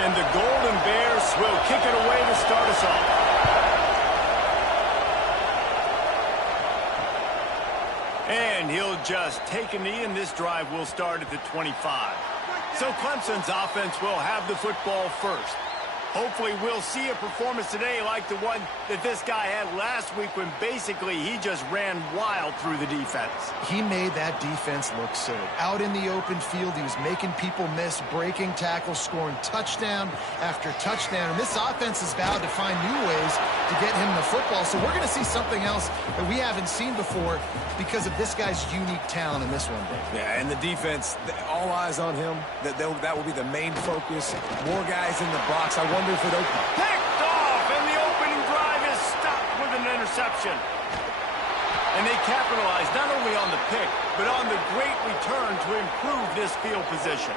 And the Golden Bears will kick it away to start us off. And he'll just take a knee, and this drive will start at the 25. So Clemson's offense will have the football first. Hopefully we'll see a performance today like the one that this guy had last week when basically he just ran wild through the defense. He made that defense look silly. Out in the open field, he was making people miss, breaking tackles, scoring touchdown after touchdown. And this offense is vowed to find new ways to get him the football. So we're going to see something else that we haven't seen before because of this guy's unique talent in this one, Dave. Yeah, and the defense, all eyes on him. That will be the main focus. More guys in the box. I wonder if it'll... Picked off, and the opening drive is stopped with an interception. And they capitalize not only on the pick, but on the great return to improve this field position.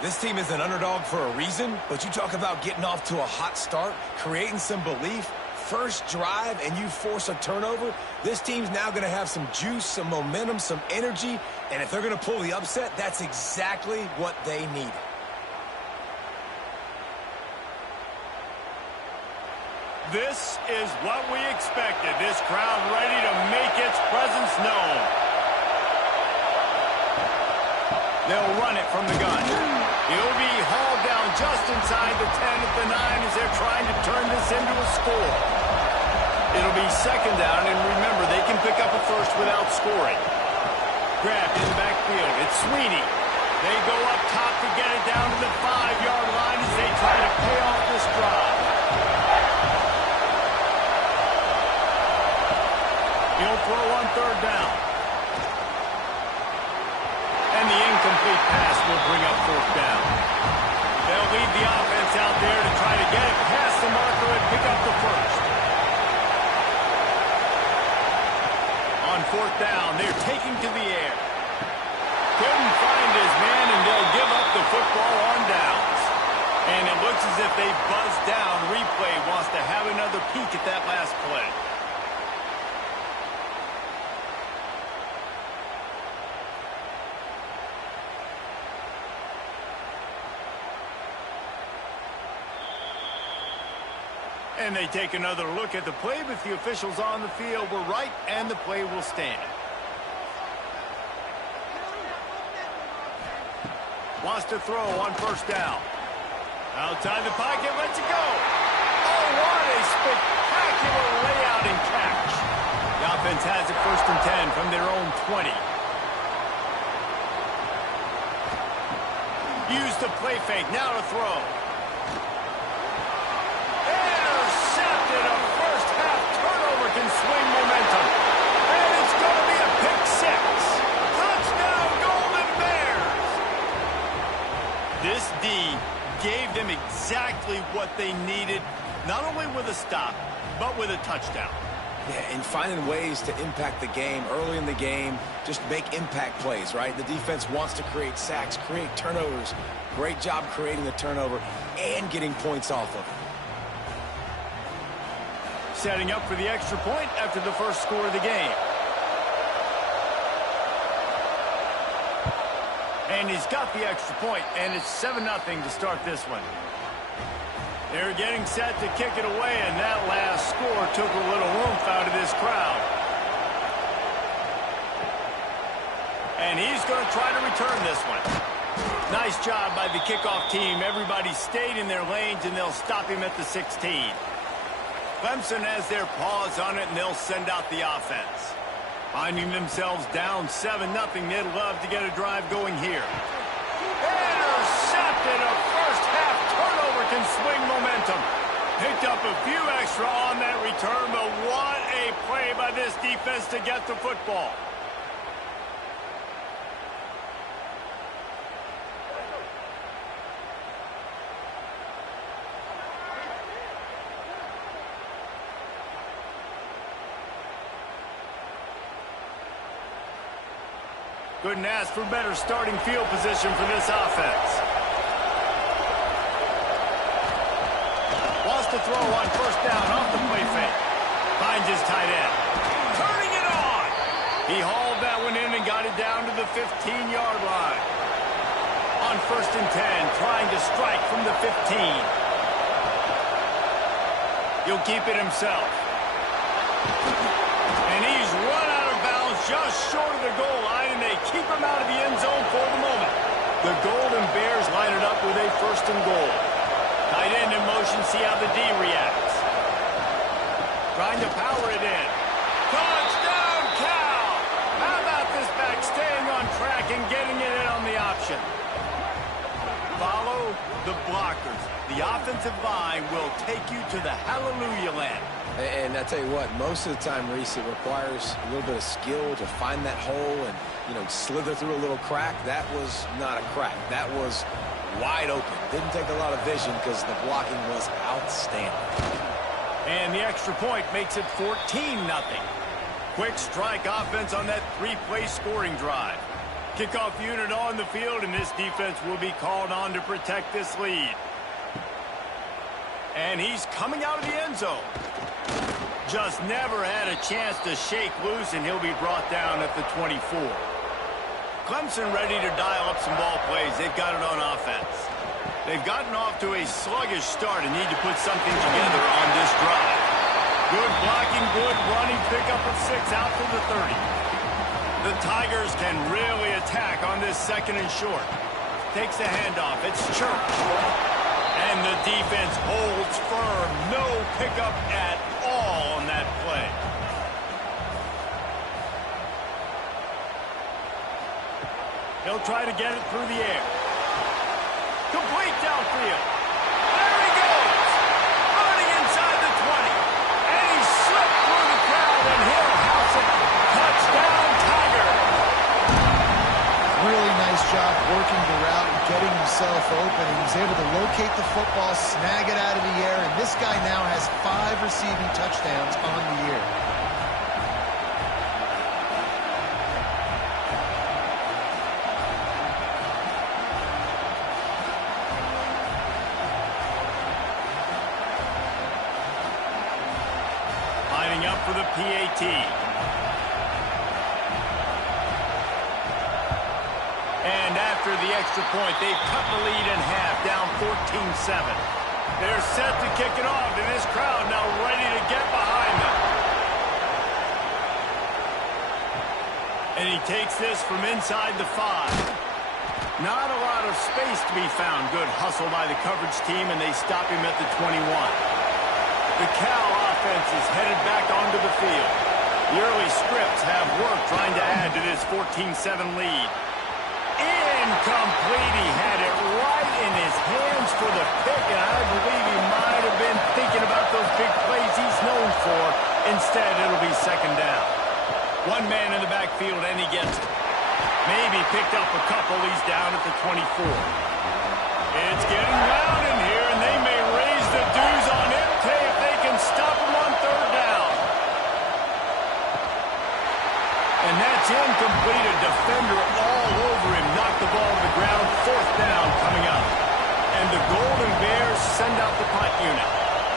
This team is an underdog for a reason, but you talk about getting off to a hot start, creating some belief, first drive, and you force a turnover. This team's now going to have some juice, some momentum, some energy, and if they're going to pull the upset, that's exactly what they need. This is what we expected. This crowd ready to make its presence known. They'll run it from the gun. He'll be hauled down just inside the 10 at the 9 as they're trying to turn this into a score. It'll be second down, and remember, they can pick up a first without scoring. Grabbed in the backfield. It's Sweeney. They go up top to get it down to the 5-yard line as they try to pay off this drive. He'll throw on third down. And the incomplete pass will bring up fourth down. They'll lead the offense out there to try to get it past the marker and pick up the first. On fourth down, they're taking to the air. Couldn't find his man, and they'll give up the football on downs. And it looks as if they buzzed down. Replay wants to have another peek at that last play. And they take another look at the play, but the officials on the field were right, and the play will stand. Wants to throw on first down. Outside the pocket, lets it go. Oh, what a spectacular layout and catch. The offense has it first and 10 from their own 20. Use the play fake, now to throw. Can swing momentum. And it's going to be a pick six. Touchdown, Golden Bears. This D gave them exactly what they needed, not only with a stop, but with a touchdown. Yeah, and finding ways to impact the game early in the game, just make impact plays, right? The defense wants to create sacks, create turnovers. Great job creating the turnover and getting points off of it. Setting up for the extra point after the first score of the game. And he's got the extra point, and it's 7-0 to start this one. They're getting set to kick it away, and that last score took a little oomph out of this crowd. And he's going to try to return this one. Nice job by the kickoff team. Everybody stayed in their lanes, and they'll stop him at the 16. Clemson has their paws on it, and they'll send out the offense. Finding themselves down 7-0, they'd love to get a drive going here. Intercepted, a first-half turnover can swing momentum. Picked up a few extra on that return, but what a play by this defense to get the football. Couldn't ask for better starting field position for this offense. Wants to throw on first down off the play fake. Finds his tight end. Turning it on. He hauled that one in and got it down to the 15-yard line. on 1st and 10, trying to strike from the 15. He'll keep it himself. And he's run out of bounds just short of the goal line, and they keep him out of the end zone for the moment. The Golden Bears line it up with a 1st and goal. Tight end in motion, see how the D reacts. Trying to power it in. Touchdown, Cal! How about this back staying on track and getting it in on the option? Follow the blockers. The offensive line will take you to the hallelujah land. And I tell you what, most of the time, Reese, it requires a little bit of skill to find that hole and, slither through a little crack. That was not a crack. That was wide open. Didn't take a lot of vision because the blocking was outstanding. And the extra point makes it 14-0. Quick strike offense on that 3-play scoring drive. Kickoff unit on the field, and this defense will be called on to protect this lead. And he's coming out of the end zone. Just never had a chance to shake loose, and he'll be brought down at the 24. Clemson ready to dial up some ball plays. They've got it on offense. They've gotten off to a sluggish start and need to put something together on this drive. Good blocking, good running, pick up at 6 out to the 30. The Tigers can really attack on this 2nd and short. Takes the handoff. It's Church. And the defense holds firm. No pickup at all on that play. He'll try to get it through the air. Complete downfield. There he goes. Running inside the 20. And he slipped through the crowd, and he'll house it. Touchdown, Tiger. Really nice job working the route and getting himself open. He was able to locate the football, snag it out of the air, and this guy now has 5 receiving touchdowns on the year. Lining up for the PAT. And after the extra point, they've cut the lead in half, down 14-7. They're set to kick it off, and this crowd now ready to get behind them. And he takes this from inside the 5. Not a lot of space to be found. Good hustle by the coverage team, and they stop him at the 21. The Cal offense is headed back onto the field. The early scripts have worked trying to add to this 14-7 lead. Incomplete. He had it right in his hands for the pick, and I believe he might have been thinking about those big plays he's known for. Instead, it'll be 2nd down. One man in the backfield, and he gets it. Maybe picked up a couple. He's down at the 24. It's getting loud in here, and they may raise the dues on MK if they can stop him on 3rd down. And that's incomplete. A defender all over him. Knocked the ball to the ground. 4th down coming up. And the Golden Bears send out the punt unit.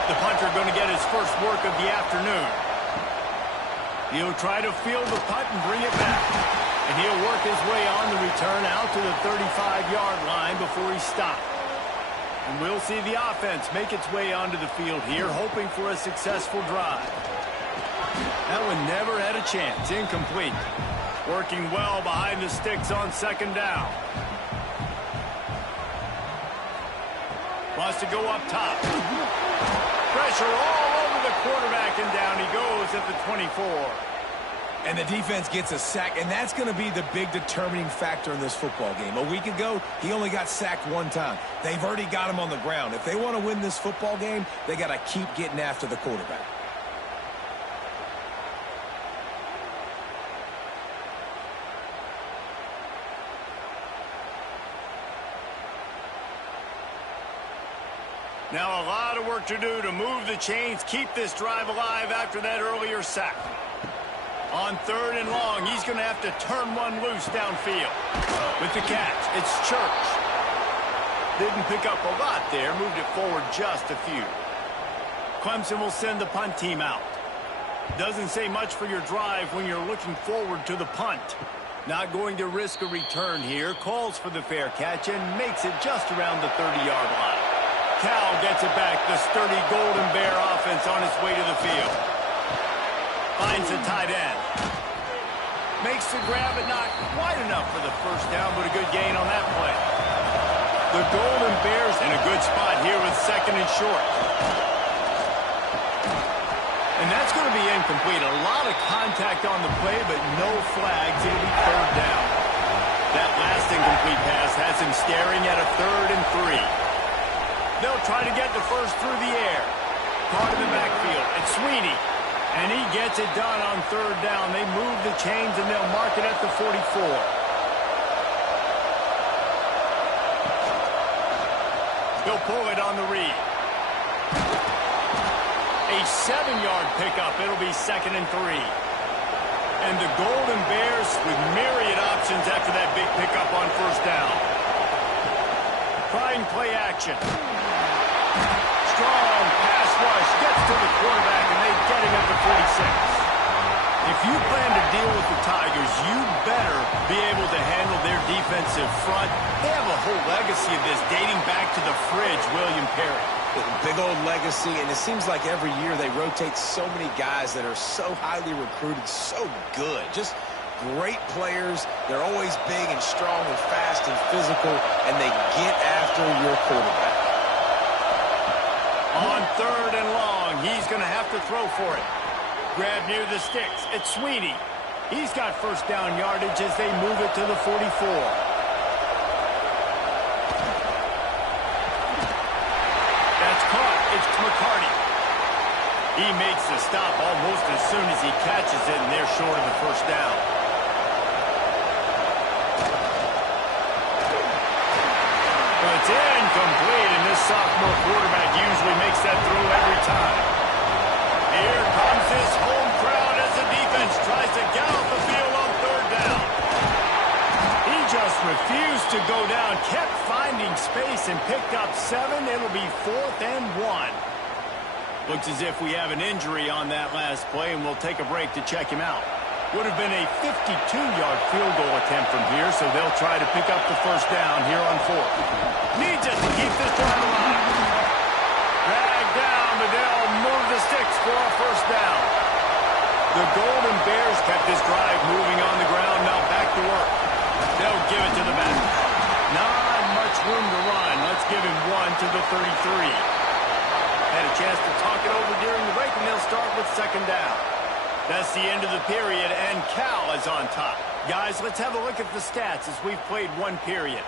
The punter going to get his first work of the afternoon. He'll try to field the punt and bring it back. And he'll work his way on the return out to the 35-yard line before he stopped. And we'll see the offense make its way onto the field here, hoping for a successful drive. That one never had a chance. Incomplete. Working well behind the sticks on 2nd down. Wants to go up top. Pressure all over the quarterback, and down he goes at the 24. And the defense gets a sack, and that's going to be the big determining factor in this football game. A week ago, he only got sacked 1 time. They've already got him on the ground. If they want to win this football game, they got to keep getting after the quarterback. Now a lot of work to do to move the chains, keep this drive alive after that earlier sack. On 3rd and long, he's going to have to turn one loose downfield. With the catch, it's Church. Didn't pick up a lot there, moved it forward just a few. Clemson will send the punt team out. Doesn't say much for your drive when you're looking forward to the punt. Not going to risk a return here. Calls for the fair catch and makes it just around the 30-yard line. Cal gets it back. The sturdy Golden Bear offense on its way to the field. Finds the tight end. Makes the grab, but not quite enough for the first down, but a good gain on that play. The Golden Bears in a good spot here with second and short. And that's going to be incomplete. A lot of contact on the play, but no flags. It'll be third down. That last incomplete pass has him staring at a 3rd and 3. They'll try to get the first through the air. Caught in the backfield. It's Sweeney. And he gets it done on 3rd down. They move the chains, and they'll mark it at the 44. He'll pull it on the read. A 7-yard pickup. It'll be 2nd and 3. And the Golden Bears with myriad options after that big pickup on first down. Trying play action. Strong pass rush. Gets to the quarterback, and they get him at the 46. If you plan to deal with the Tigers, you better be able to handle their defensive front. They have a whole legacy of this dating back to the fridge, William Perry. Big old legacy, and it seems like every year they rotate so many guys that are so highly recruited, so good. Just great players. They're always big and strong and fast and physical, and they get after your quarterback. On 3rd and long, he's going to have to throw for it. Grab near the sticks. It's Sweeney. He's got first down yardage as they move it to the 44. That's caught. It's McCarty. He makes the stop almost as soon as he catches it, and they're short of the first down. But it's incomplete, and this sophomore quarterback usually makes that throw every time. Here comes this home crowd as the defense tries to get off the field on 3rd down. He just refused to go down, kept finding space, and picked up 7. It'll be 4th and 1. Looks as if we have an injury on that last play, and we'll take a break to check him out. Would have been a 52-yard field goal attempt from here, so they'll try to pick up the first down here on 4th. Needs it to keep this drive alive. Dragged down, but they'll move the sticks for a first down. The Golden Bears kept this drive moving on the ground. Now back to work. They'll give it to the back. Not much room to run. Let's give him 1 to the 33. Had a chance to talk it over during the break, and they'll start with 2nd down. That's the end of the period, and Cal is on top. Guys, let's have a look at the stats as we've played 1 period.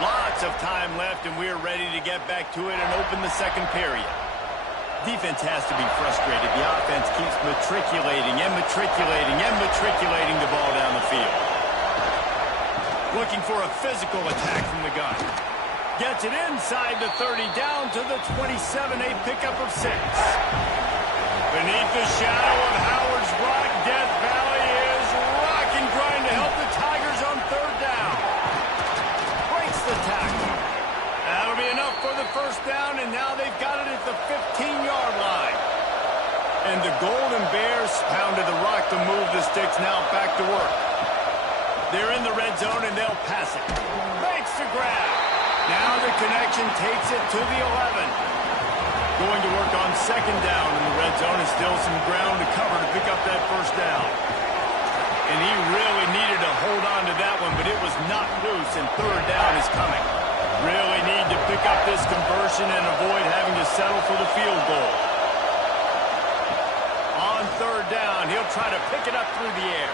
Lots of time left, and we're ready to get back to it and open the 2nd period. Defense has to be frustrated. The offense keeps matriculating and matriculating and matriculating the ball down the field. Looking for a physical attack from the gun. Gets it inside the 30, down to the 27, a pickup of 6. Beneath the shadow of Howard's Rock, Death Valley is rocking, trying to help the Tigers on 3rd down. Breaks the tackle. That'll be enough for the first down, and now they've got it at the 15-yard line. And the Golden Bears pounded the rock to move the sticks, now back to work. They're in the red zone, and they'll pass it. Makes the grab. Now the connection takes it to the 11. Going to work on 2nd down in the red zone, and still some ground to cover to pick up that first down. And he really needed to hold on to that one, but it was knocked loose, and 3rd down is coming. Really need to pick up this conversion and avoid having to settle for the field goal. On 3rd down, he'll try to pick it up through the air.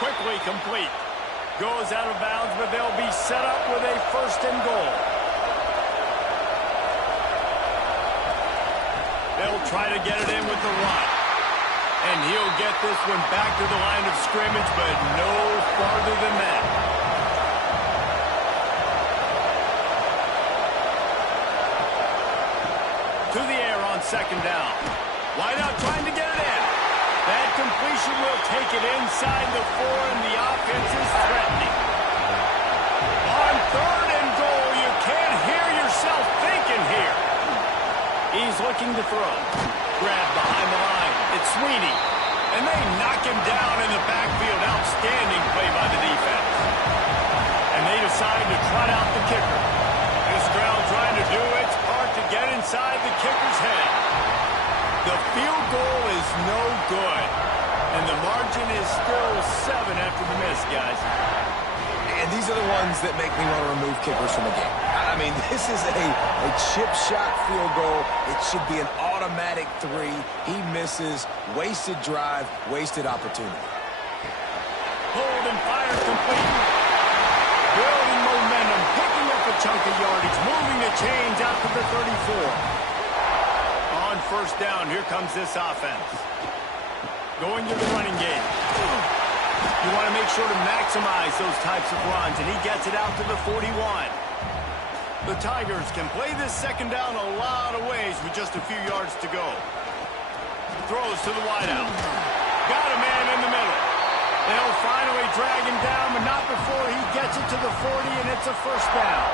Quickly complete. Goes out of bounds, but they'll be set up with a 1st and goal. They'll try to get it in with the run. And he'll get this one back to the line of scrimmage, but no farther than that. To the air on 2nd down. Wide out trying to get it in. That completion will take it inside the 4, and the offense is threatening. On 3rd and goal, you can't hear yourself thinking here. He's looking to throw. grab behind the line. It's Sweeney. And they knock him down in the backfield. Outstanding play by the defense. And they decide to trot out the kicker. This ground trying to do its part to get inside the kicker's head. The field goal is no good. And the margin is still 7 after the miss, guys. And these are the ones that make me want to remove kickers from the game. I mean, this is a chip shot field goal. It should be an automatic 3. He misses. Wasted drive, wasted opportunity. Hold and fire complete. Building momentum, picking up a chunk of yardage, moving the chains out to the 34. On first down, here comes this offense. Going to the running game. You want to make sure to maximize those types of runs, and he gets it out to the 41. The Tigers can play this second down a lot of ways with just a few yards to go. Throws to the wideout. Got a man in the middle. They'll finally drag him down, but not before he gets it to the 40, and it's a first down.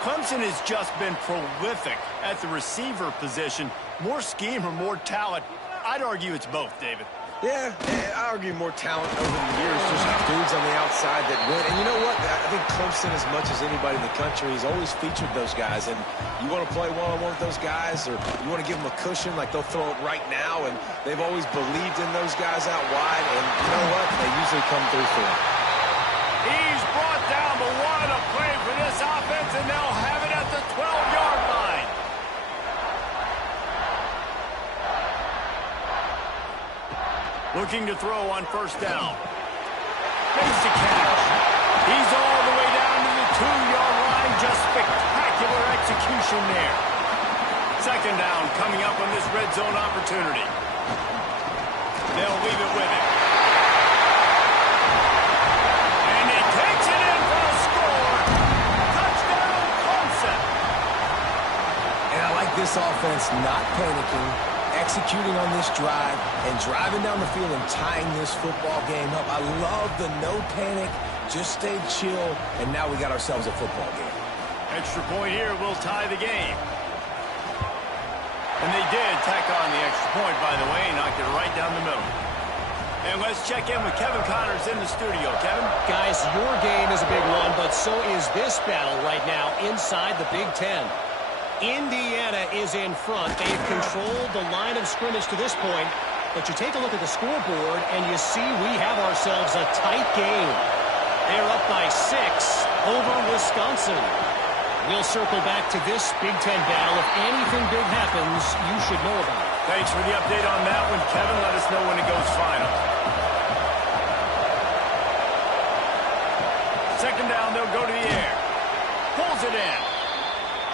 Clemson has just been prolific at the receiver position. More scheme or more talent? I'd argue it's both, David. Yeah, I argue more talent over the years, just dudes on the outside that win. And you know what? I think Clemson, as much as anybody in the country, has always featured those guys. And you want to play one-on-one with those guys, or you want to give them a cushion, like they'll throw it right now. And they've always believed in those guys out wide. And you know what? They usually come through for them. He's brought down, but what a play for this offense, and they'll have it at the 12-yard line. Looking to throw on first down. Makes the catch. He's all the way down to the 2-yard line. Just spectacular execution there. Second down coming up on this red zone opportunity. They'll leave it with him. And he takes it in for a score. Touchdown, Clemson. And I like this offense not panicking, executing on this drive, and driving down the field and tying this football game up. I love the no panic, just stay chill, and now we got ourselves a football game. Extra point here will tie the game. And they did tack on the extra point, by the way, and knocked it right down the middle. And let's check in with Kevin Connors in the studio. Kevin? Guys, your game is a big one, but so is this battle right now inside the Big Ten. Indiana is in front. They've controlled the line of scrimmage to this point, but you take a look at the scoreboard, and you see we have ourselves a tight game. They're up by 6 over Wisconsin. We'll circle back to this Big Ten battle. If anything big happens, you should know about it. Thanks for the update on that one, Kevin. Let us know when it goes final. Second down, they'll go to the air. Pulls it in.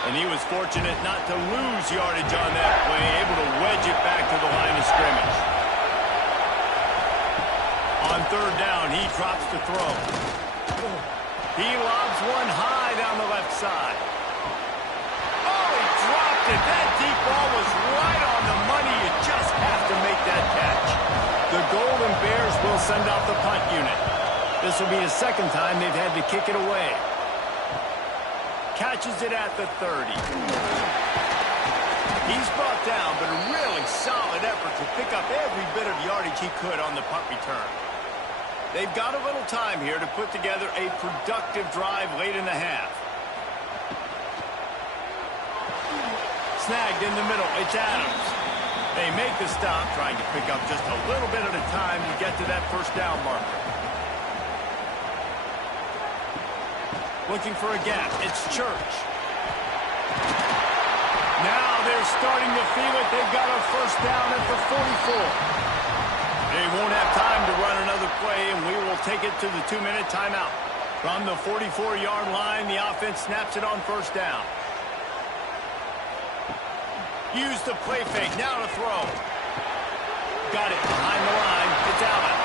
And he was fortunate not to lose yardage on that play, able to wedge it back to the line of scrimmage. On third down, he drops to throw. He lobs one high down the left side. Oh, he dropped it. That deep ball was right on the money. You just have to make that catch. The Golden Bears will send out the punt unit. This will be the second time they've had to kick it away. Catches it at the 30. He's brought down, but a really solid effort to pick up every bit of yardage he could on the punt return. They've got a little time here to put together a productive drive late in the half. Snagged in the middle, it's Adams. They make the stop, trying to pick up just a little bit at a time to get to that first down marker. Looking for a gap. It's Church. Now they're starting to feel it. They've got a first down at the 44. They won't have time to run another play, and we will take it to the 2-minute timeout. From the 44-yard line, the offense snaps it on first down. Use the play fake. Now to throw. Got it behind the line. It's Allen.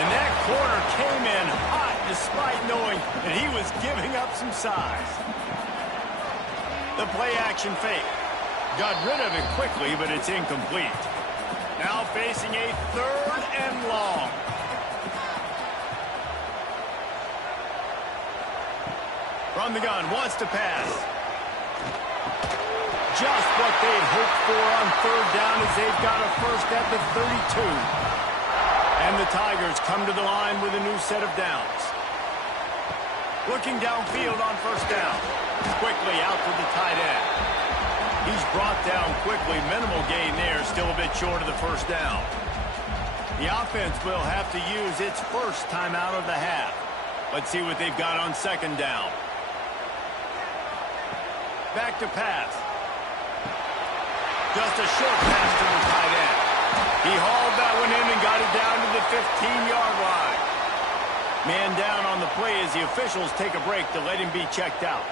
And that corner came in hot despite knowing that he was giving up some size. The play action fake. Got rid of it quickly, but it's incomplete. Now facing a 3rd and long. From the gun, wants to pass. just what they'd hoped for on third down as they've got a first at the 32. And the Tigers come to the line with a new set of downs. Looking downfield on first down. Quickly out to the tight end. He's brought down quickly. Minimal gain there. Still a bit short of the first down. The offense will have to use its first timeout of the half. Let's see what they've got on second down. Back to pass. Just a short pass to the tight end. He hauled that one in and got it down to the 15-yard line. Man down on the play as the officials take a break to let him be checked out.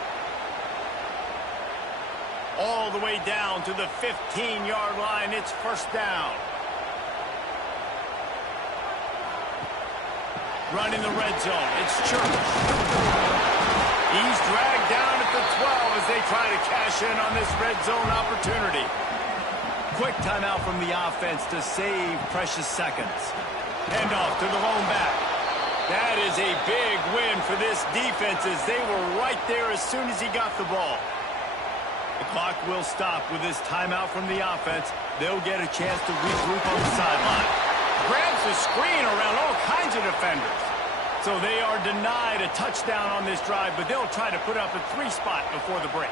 All the way down to the 15-yard line. It's first down. Running the red zone. It's Church. He's dragged down at the 12 as they try to cash in on this red zone opportunity. Quick timeout from the offense to save precious seconds. Hand off to the lone back. That is a big win for this defense as they were right there as soon as he got the ball. The clock will stop with this timeout from the offense. They'll get a chance to regroup on the sideline. Grabs the screen around all kinds of defenders. So they are denied a touchdown on this drive, but they'll try to put up a 3-spot before the break.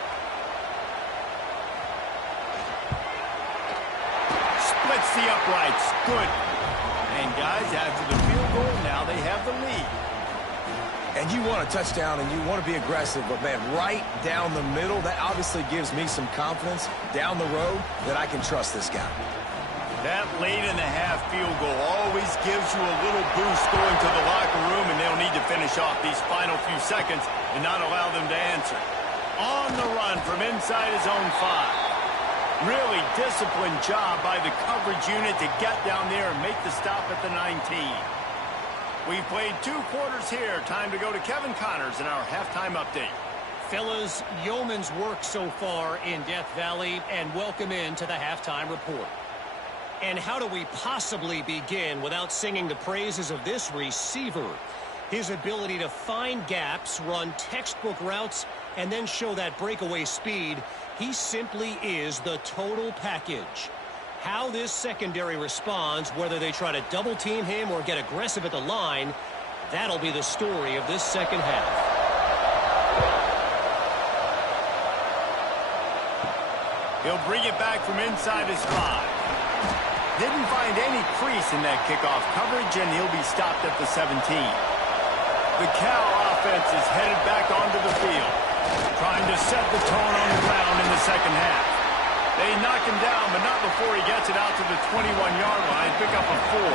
Splits the uprights. Good. And guys, after the field goal, now they have the lead. And you want a touchdown and you want to be aggressive, but man, right down the middle, that obviously gives me some confidence down the road that I can trust this guy. That late-in-the-half field goal always gives you a little boost going to the locker room, and they'll need to finish off these final few seconds and not allow them to answer. On the run from inside his own 5. Really disciplined job by the coverage unit to get down there and make the stop at the 19. We've played 2 quarters here. Time to go to Kevin Connors in our halftime update. Fellas, yeoman's work so far in Death Valley, and welcome into the halftime report. And how do we possibly begin without singing the praises of this receiver? His ability to find gaps, run textbook routes, and then show that breakaway speed. He simply is the total package. How this secondary responds, whether they try to double-team him or get aggressive at the line, that'll be the story of this second half. He'll bring it back from inside his 5. Didn't find any crease in that kickoff coverage, and he'll be stopped at the 17. The Cal offense is headed back onto the field, trying to set the tone on the ground in the second half. They knock him down, but not before he gets it out to the 21-yard line, pick up a 4.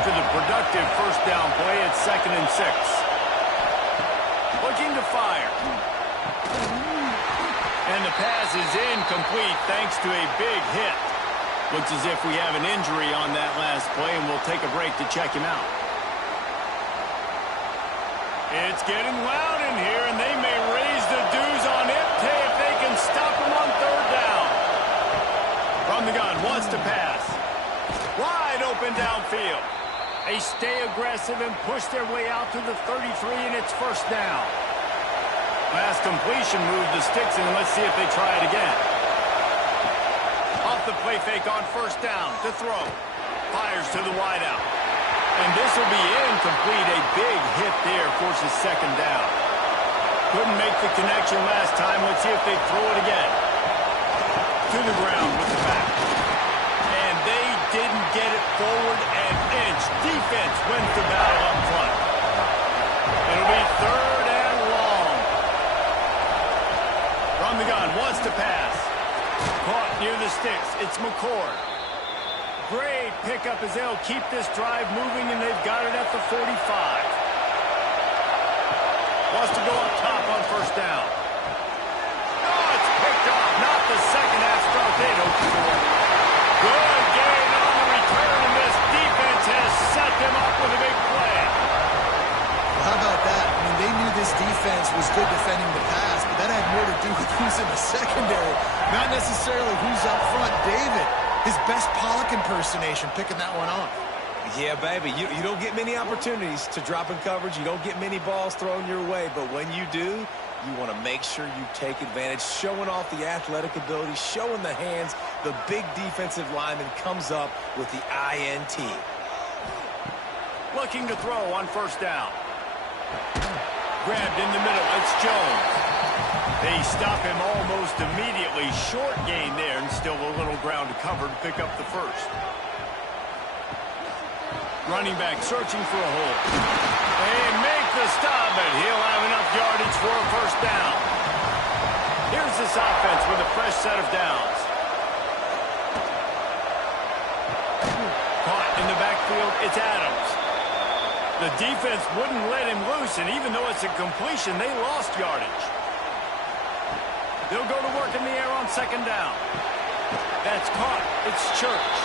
After the productive first down play, it's 2nd and 6. Looking to fire. And the pass is incomplete thanks to a big hit. Looks as if we have an injury on that last play, and we'll take a break to check him out. It's getting loud in here, and they may raise the dues on it if they can stop him on third down. From the gun, wants to pass. Wide open downfield. They stay aggressive and push their way out to the 33, and it's first down. Last completion moved the sticks, and let's see if they try it again. Off the play fake on first down to throw. Fires to the wideout. And this will be incomplete. A big hit there forces second down. Couldn't make the connection last time. Let's see if they throw it again. To the ground with the back. And they didn't get it forward an inch. Defense wins the battle up front. It'll be 3rd and long. From the gun, wants to pass. Caught near the sticks. It's McCord. Great pickup as they'll keep this drive moving, and they've got it at the 45. Wants to go up top on first down. Oh, it's picked off. Not the second half start they'd hoped for. Good gain on the return, and this defense has set them up with a big play. Well, how about that? I mean, they knew this defense was good defending the pass, but that had more to do with who's in the secondary, not necessarily who's up front. David, his best Pollock impersonation, picking that one off. Yeah, baby, you don't get many opportunities to drop in coverage. You don't get many balls thrown your way, but when you do, You want to make sure you take advantage, showing off the athletic ability, showing the hands. The big defensive lineman comes up with the INT. Looking to throw on first down. Grabbed in the middle. It's Jones. They stop him almost immediately. Short gain there, and still a little ground to cover to pick up the first. Running back searching for a hole. They make the stop, and he'll have enough yardage for a first down. Here's this offense with a fresh set of downs. Caught in the backfield, it's Adams. The defense wouldn't let him loose, and even though it's a completion, they lost yardage. They'll go to work in the air on second down. That's caught. It's Church.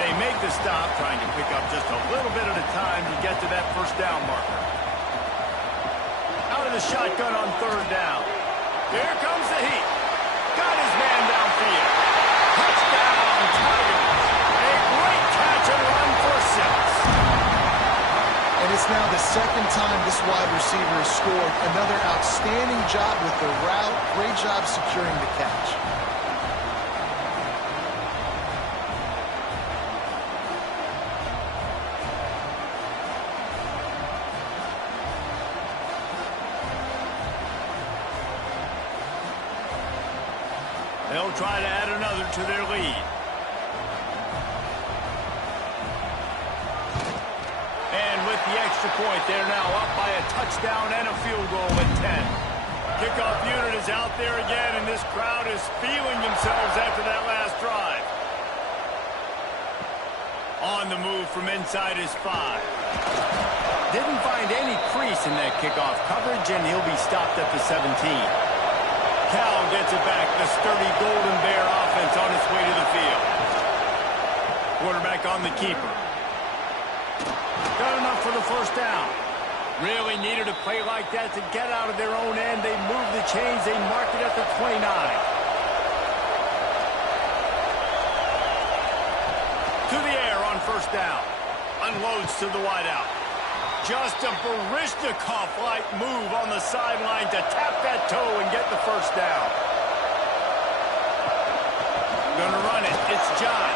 They make the stop, trying to pick up just a little bit at a time to get to that first down marker. Out of the shotgun on third down. Here comes the heat. Got his man downfield. Touchdown, Tigers. A great catch and run for 6. And it's now the second time this wide receiver has scored. Another outstanding job with the route. Great job securing the catch. They'll try to add another to their lead. And with the extra point, they're now up by a touchdown and a field goal at 10. Kickoff unit is out there again, and this crowd is feeling themselves after that last drive. On the move from inside his 5. Didn't find any crease in that kickoff coverage, and he'll be stopped at the 17. Cal gets it back. The sturdy Golden Bear offense on its way to the field. Quarterback on the keeper. Got enough for the first down. Really needed a play like that to get out of their own end. They move the chains. They mark it at the 29. To the air on first down. Unloads to the wideout. Just a Baryshnikov-like move on the sideline to tap that toe and get the first down. Gonna run it. It's John.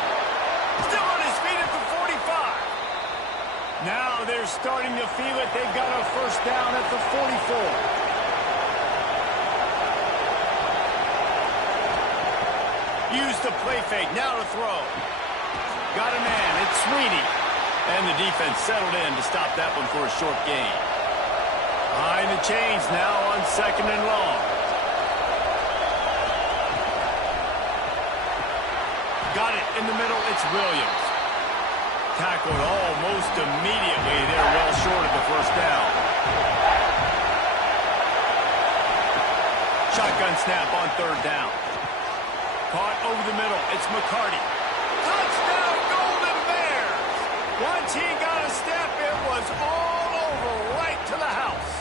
Still on his feet at the 45. Now they're starting to feel it. They've got a first down at the 44. Use the play fake. Now to throw. Got a man. It's Sweeney. And the defense settled in to stop that one for a short gain. Behind the chains now on second and long. Got it in the middle. It's Williams. Tackled almost immediately. They're well short of the first down. Shotgun snap on third down. Caught over the middle. It's McCarty. Touchdown, Golden Bears! Once he got a step, it was all over right to the house.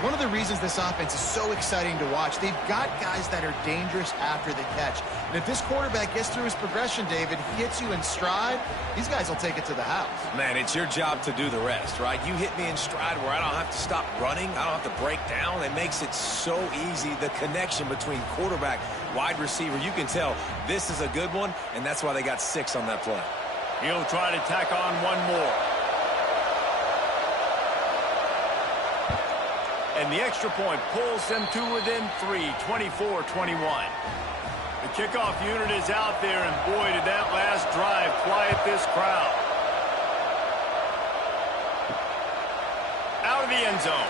One of the reasons this offense is so exciting to watch, they've got guys that are dangerous after the catch. And if this quarterback gets through his progression, David, he hits you in stride, these guys will take it to the house. Man, it's your job to do the rest, right? You hit me in stride where I don't have to stop running. I don't have to break down. It makes it so easy. The connection between quarterback, wide receiver, you can tell this is a good one, and that's why they got 6 on that play. He'll try to tack on one more. And the extra point pulls them to within 3, 24-21. The kickoff unit is out there, and boy, did that last drive quiet this crowd. Out of the end zone.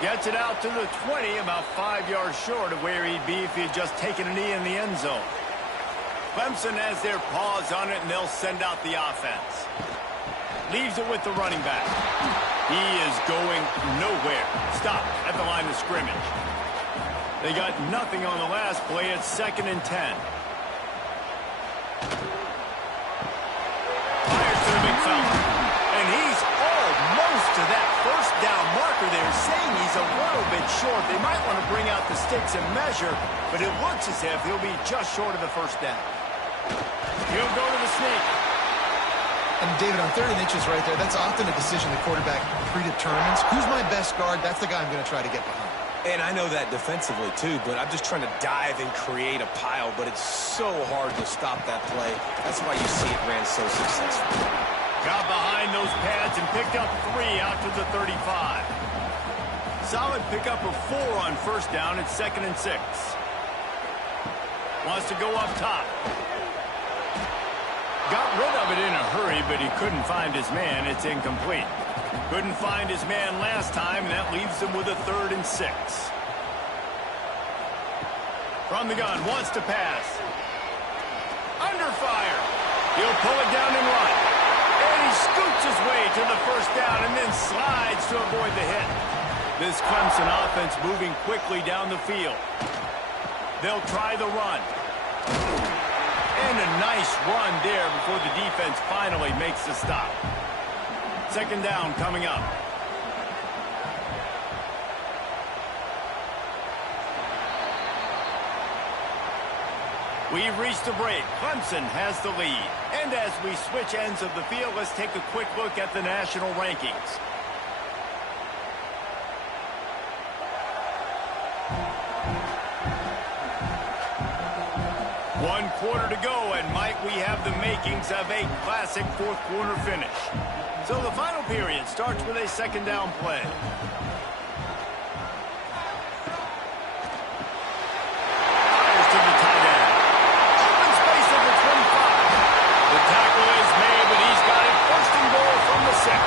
Gets it out to the 20, about 5 yards short of where he'd be if he had just taken a knee in the end zone. Clemson has their paws on it, and they'll send out the offense. Leaves it with the running back. He is going nowhere. Stop at the line of scrimmage. They got nothing on the last play. It's 2nd and 10. Fires to the big fella. And he's almost to that first down marker there, saying he's a little bit short. They might want to bring out the sticks and measure, but it looks as if he'll be just short of the first down. He'll go to the sneak. And David, on 3rd and inches right there, that's often a decision the quarterback predetermines. Who's my best guard? That's the guy I'm going to try to get behind. And I know that defensively, too, but I'm just trying to dive and create a pile, but it's so hard to stop that play. That's why you see it ran so successful. Got behind those pads and picked up 3 out to the 35. Solid pickup of 4 on 1st down. It's 2nd and 6. Wants to go up top. Got rid of it in a hurry, but he couldn't find his man. It's incomplete. Couldn't find his man last time, and that leaves him with a 3rd and 6. From the gun, wants to pass. Under fire. He'll pull it down and run. And he scoots his way to the 1st down and then slides to avoid the hit. This Clemson offense moving quickly down the field. They'll try the run. And a nice run there before the defense finally makes the stop. 2nd down coming up. We've reached the break. Clemson has the lead. And as we switch ends of the field, let's take a quick look at the national rankings. One quarter to go, and might we have the makings of a classic 4th quarter finish. So the final period starts with a 2nd down play. Fires to the tight end. Open space at the 25. The tackle is made, but he's got it 1st and goal from the 6.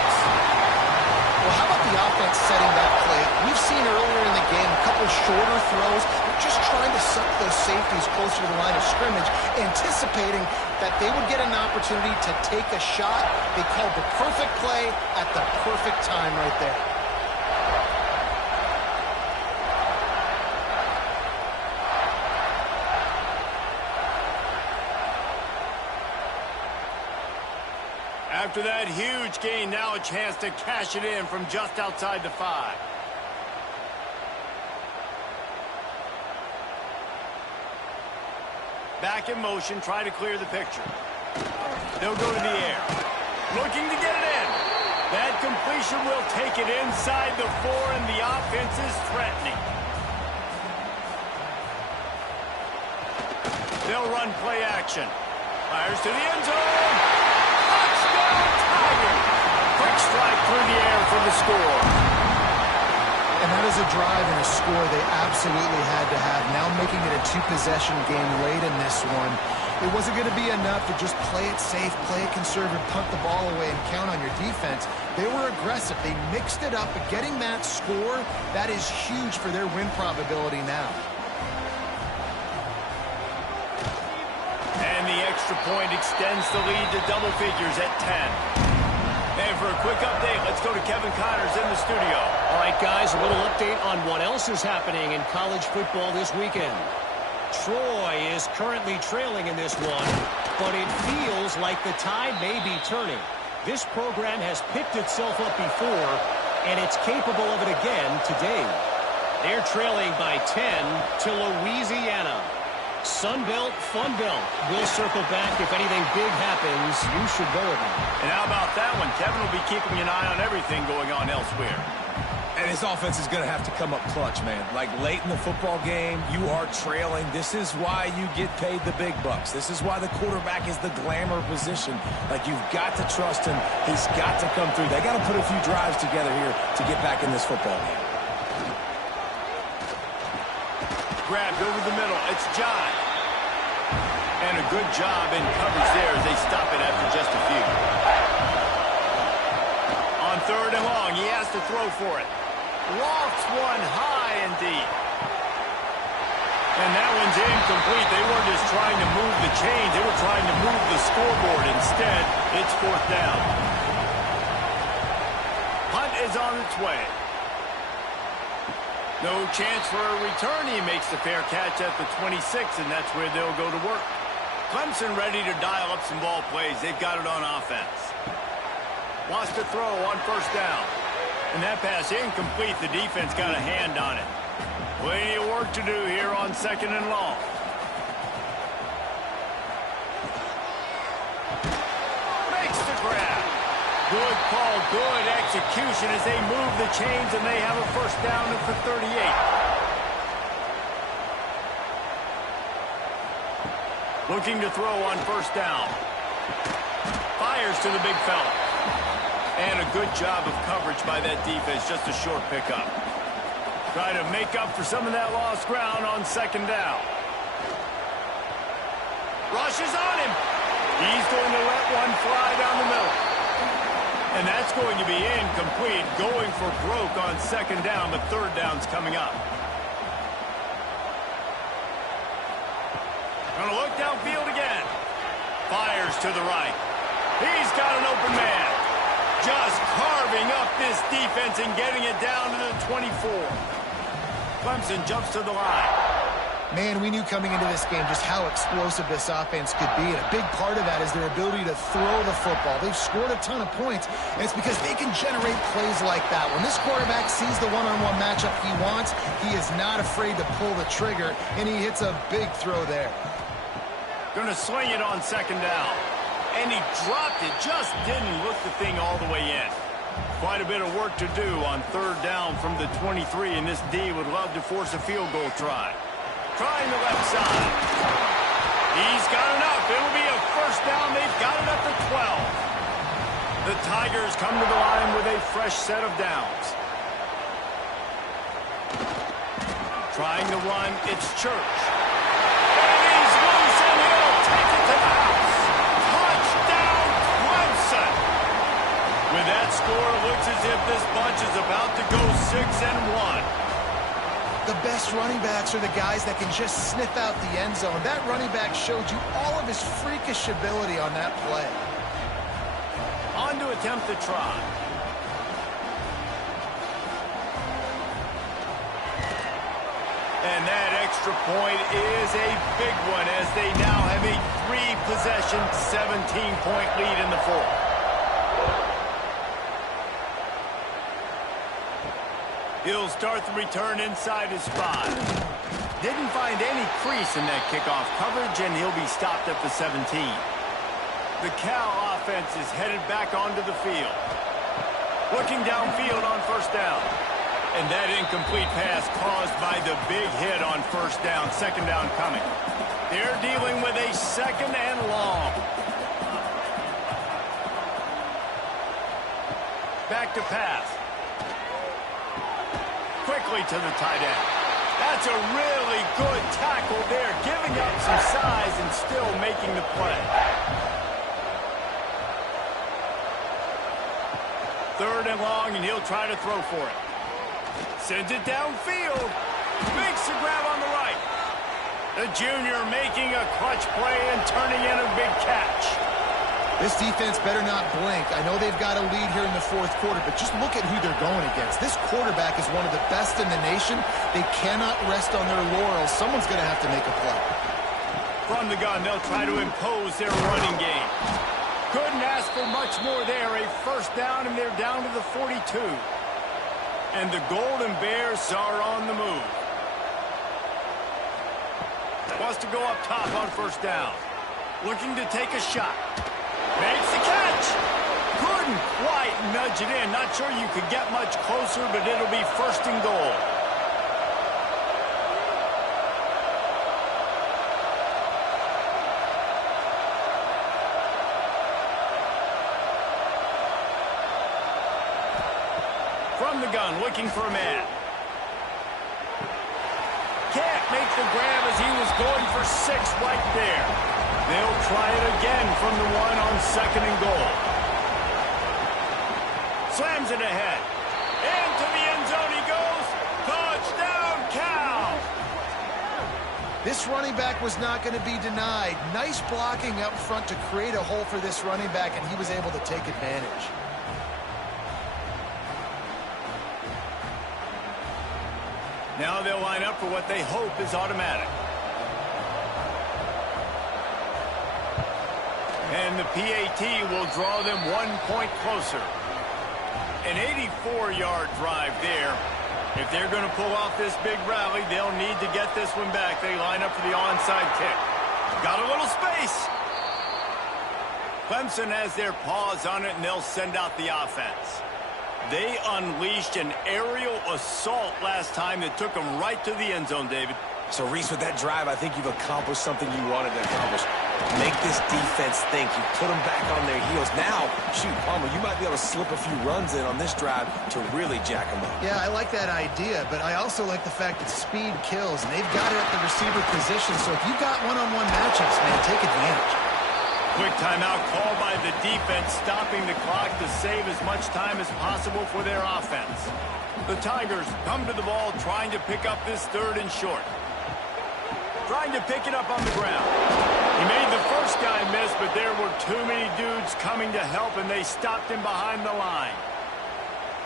Well, how about the offense setting that play? We've seen earlier in the game a couple shorter throws. They're just trying to suck those safeties closer to the line of scrimmage, anticipating that they would get an opportunity to take a shot. They called the perfect play at the perfect time right there. After that huge gain, now a chance to cash it in from just outside the 5. Back in motion, try to clear the picture. They'll go to the air. Looking to get it in. That completion will take it inside the 4, and the offense is threatening. They'll run play action. Fires to the end zone. Touchdown, Tiger. Quick strike through the air for the score. And that is a drive and a score they absolutely had to have. Now making it a 2-possession game late in this one. It wasn't going to be enough to just play it safe, play it conservative, punt the ball away, and count on your defense. They were aggressive. They mixed it up, but getting that score, that is huge for their win probability now. And the extra point extends the lead to double figures at 10. And for a quick update, let's go to Kevin Connors in the studio. All right, guys, a little update on what else is happening in college football this weekend. Troy is currently trailing in this one, but it feels like the tide may be turning. This program has picked itself up before, and it's capable of it again today. They're trailing by 10 to Louisiana. Sunbelt, Funbelt. We'll circle back. If anything big happens, you should know it. And how about that one? Kevin will be keeping an eye on everything going on elsewhere. And his offense is going to have to come up clutch, man. Like late in the football game, you are trailing. This is why you get paid the big bucks. This is why the quarterback is the glamour position. Like, you've got to trust him. He's got to come through. They got to put a few drives together here to get back in this football game. Grabbed over the middle. It's John. And a good job in coverage there as they stop it after just a few. On 3rd and long, he has to throw for it. Lofts one high and deep. And that one's incomplete. They weren't just trying to move the chains. They were trying to move the scoreboard. Instead, it's 4th down. Punt is on its way. No chance for a return. He makes the fair catch at the 26, and that's where they'll go to work. Clemson ready to dial up some ball plays. They've got it on offense. Wants to throw on 1st down. And that pass incomplete. The defense got a hand on it. Plenty of work to do here on 2nd and long. Makes the grab. Good call, good execution as they move the chains, and they have a first down at the 38. Looking to throw on first down. Fires to the big fella. And a good job of coverage by that defense, just a short pickup. Try to make up for some of that lost ground on second down. Rushes on him. He's going to let one fly down the middle. And that's going to be incomplete, going for broke on second down, but third down's coming up. Going to look downfield again. Fires to the right. He's got an open man. Just carving up this defense and getting it down to the 24. Clemson jumps to the line. Man, we knew coming into this game just how explosive this offense could be, and a big part of that is their ability to throw the football. They've scored a ton of points, and it's because they can generate plays like that. When this quarterback sees the one-on-one matchup he wants, he is not afraid to pull the trigger, and he hits a big throw there. Going to swing it on second down. And he dropped it, just didn't look the thing all the way in. Quite a bit of work to do on third down from the 23, and this D would love to force a field goal try. Trying the left side. He's got enough. It'll be a first down. They've got it at the 12. The Tigers come to the line with a fresh set of downs. Trying to run, it's Church. And he's loose, and he'll take it to the house. Touchdown, Clemson. With that score, it looks as if this bunch is about to go 6-1. The best running backs are the guys that can just sniff out the end zone. That running back showed you all of his freakish ability on that play. On to attempt the try. And that extra point is a big one as they now have a 3-possession, 17-point lead in the fourth. He'll start the return inside his 5. Didn't find any crease in that kickoff coverage, and he'll be stopped at the 17. The Cal offense is headed back onto the field. Looking downfield on first down. And that incomplete pass caused by the big hit on first down. Second down coming. They're dealing with a second and long. Back to pass. Quickly to the tight end. That's a really good tackle there, giving up some size and still making the play. Third and long, and he'll try to throw for it. Sends it downfield. Makes the grab on the right. The junior making a clutch play and turning in a big catch. This defense better not blink. I know they've got a lead here in the fourth quarter, but just look at who they're going against. This quarterback is one of the best in the nation. They cannot rest on their laurels. Someone's going to have to make a play. From the gun, they'll try to impose their running game. Couldn't ask for much more there. A first down, and they're down to the 42. And the Golden Bears are on the move. Wants to go up top on first down. Looking to take a shot. Makes the catch. Couldn't quite nudge it in. Not sure you could get much closer, but it'll be first and goal. From the gun, looking for a man. Can't make the grab as he was going for 6 right there. They'll try it again from the 1 on second and goal. Slams it ahead. Into the end zone he goes. Touchdown, Cal! This running back was not going to be denied. Nice blocking up front to create a hole for this running back, and he was able to take advantage. Now they'll line up for what they hope is automatic. And the PAT will draw them 1 point closer. An 84-yard drive there. If they're going to pull off this big rally, they'll need to get this one back. They line up for the onside kick. Got a little space. Clemson has their paws on it, and they'll send out the offense. They unleashed an aerial assault last time that took them right to the end zone, David. So, Reese, with that drive, I think you've accomplished something you wanted to accomplish. Make this defense think. You put them back on their heels. Now, shoot, Palmer, you might be able to slip a few runs in on this drive to really jack them up. Yeah, I like that idea, but I also like the fact that speed kills, and they've got it at the receiver position. So if you've got one-on-one matchups, man, take advantage. Quick timeout called by the defense, stopping the clock to save as much time as possible for their offense. The Tigers come to the ball trying to pick up this 3rd and short. Trying to pick it up on the ground. He made the first guy miss, but there were too many dudes coming to help, and they stopped him behind the line.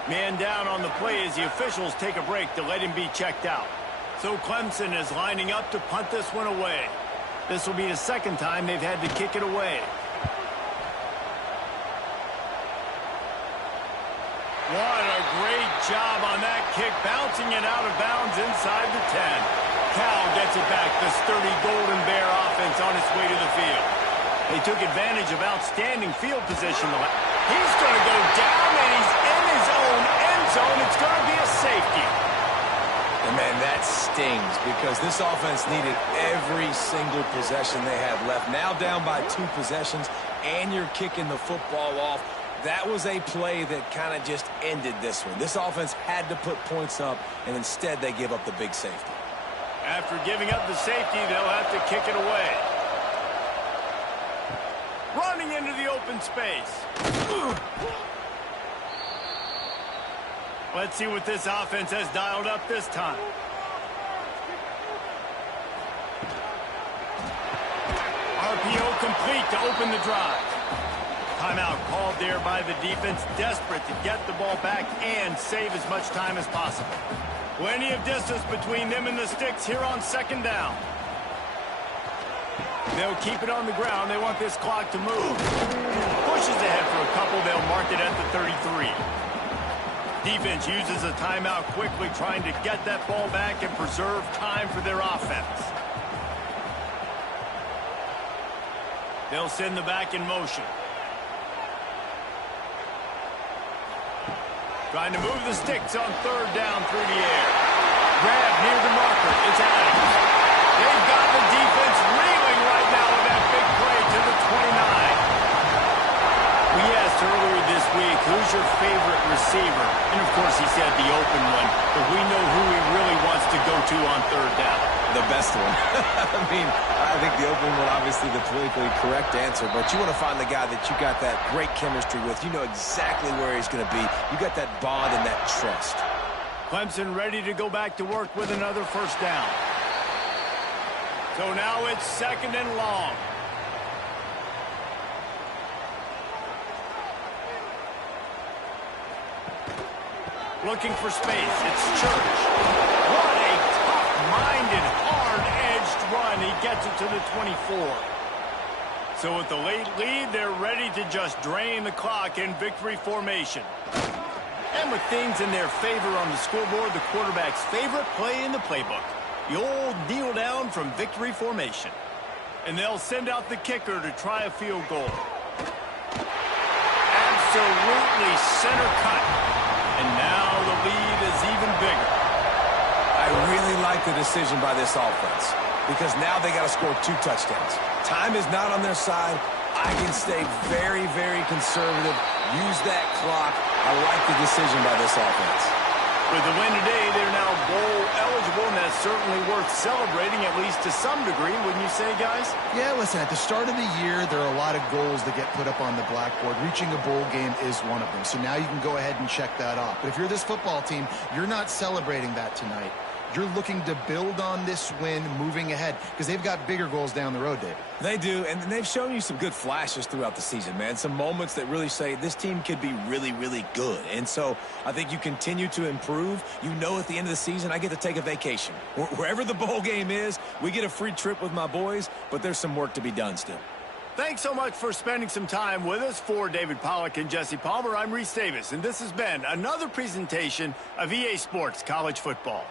Man down on the play as the officials take a break to let him be checked out. So Clemson is lining up to punt this one away. This will be the 2nd time they've had to kick it away. What a great job on that kick, bouncing it out of bounds inside the 10. Cal gets it back, the sturdy Golden Bear offense on its way to the field. They took advantage of outstanding field position. He's going to go down, and he's in his own end zone. It's going to be a safety. And, man, that stings because this offense needed every single possession they had left. Now down by 2 possessions, and you're kicking the football off. That was a play that kind of just ended this one. This offense had to put points up, and instead they give up the big safety. After giving up the safety, they'll have to kick it away. Running into the open space. Let's see what this offense has dialed up this time. RPO complete to open the drive. Timeout called there by the defense, desperate to get the ball back and save as much time as possible. Plenty of distance between them and the sticks here on 2nd down. They'll keep it on the ground. They want this clock to move. Pushes ahead for a couple. They'll mark it at the 33. Defense uses a timeout quickly, trying to get that ball back and preserve time for their offense. They'll send the back in motion. Trying to move the sticks on 3rd down through the air. Grab near the marker. It's Adams. They've got the defense reeling right now with that big play to the 29. We asked earlier this week, who's your favorite receiver? And, of course, he said the open one. But we know who he really wants to go to on 3rd down. The best one. I mean, I think the open one, obviously the politically correct answer, but you want to find the guy that you got that great chemistry with. You know exactly where he's going to be. You got that bond and that trust. Clemson ready to go back to work with another 1st down. So now it's 2nd and long. Looking for space. It's Church. What a tough-minded, hard-edged run. He gets it to the 24. So with the late lead, they're ready to just drain the clock in victory formation. And with things in their favor on the scoreboard, the quarterback's favorite play in the playbook. The old kneel down from victory formation. And they'll send out the kicker to try a field goal. Absolutely center cut. And now the lead is even bigger. I really like the decision by this offense because now they got to score 2 touchdowns. Time is not on their side. I can stay very, very conservative. Use that clock. I like the decision by this offense. With the win today, they're now bowl eligible, and that's certainly worth celebrating, at least to some degree, wouldn't you say, guys? Yeah, listen, at the start of the year, there are a lot of goals that get put up on the blackboard. Reaching a bowl game is one of them. So now you can go ahead and check that off. But if you're this football team, you're not celebrating that tonight. You're looking to build on this win moving ahead because they've got bigger goals down the road, David. They do, and they've shown you some good flashes throughout the season, man. Some moments that really say this team could be really, really good. And so I think you continue to improve. You know at the end of the season, I get to take a vacation. Wherever the bowl game is, we get a free trip with my boys, but there's some work to be done still. Thanks so much for spending some time with us. For David Pollack and Jesse Palmer, I'm Reese Davis, and this has been another presentation of EA Sports College Football.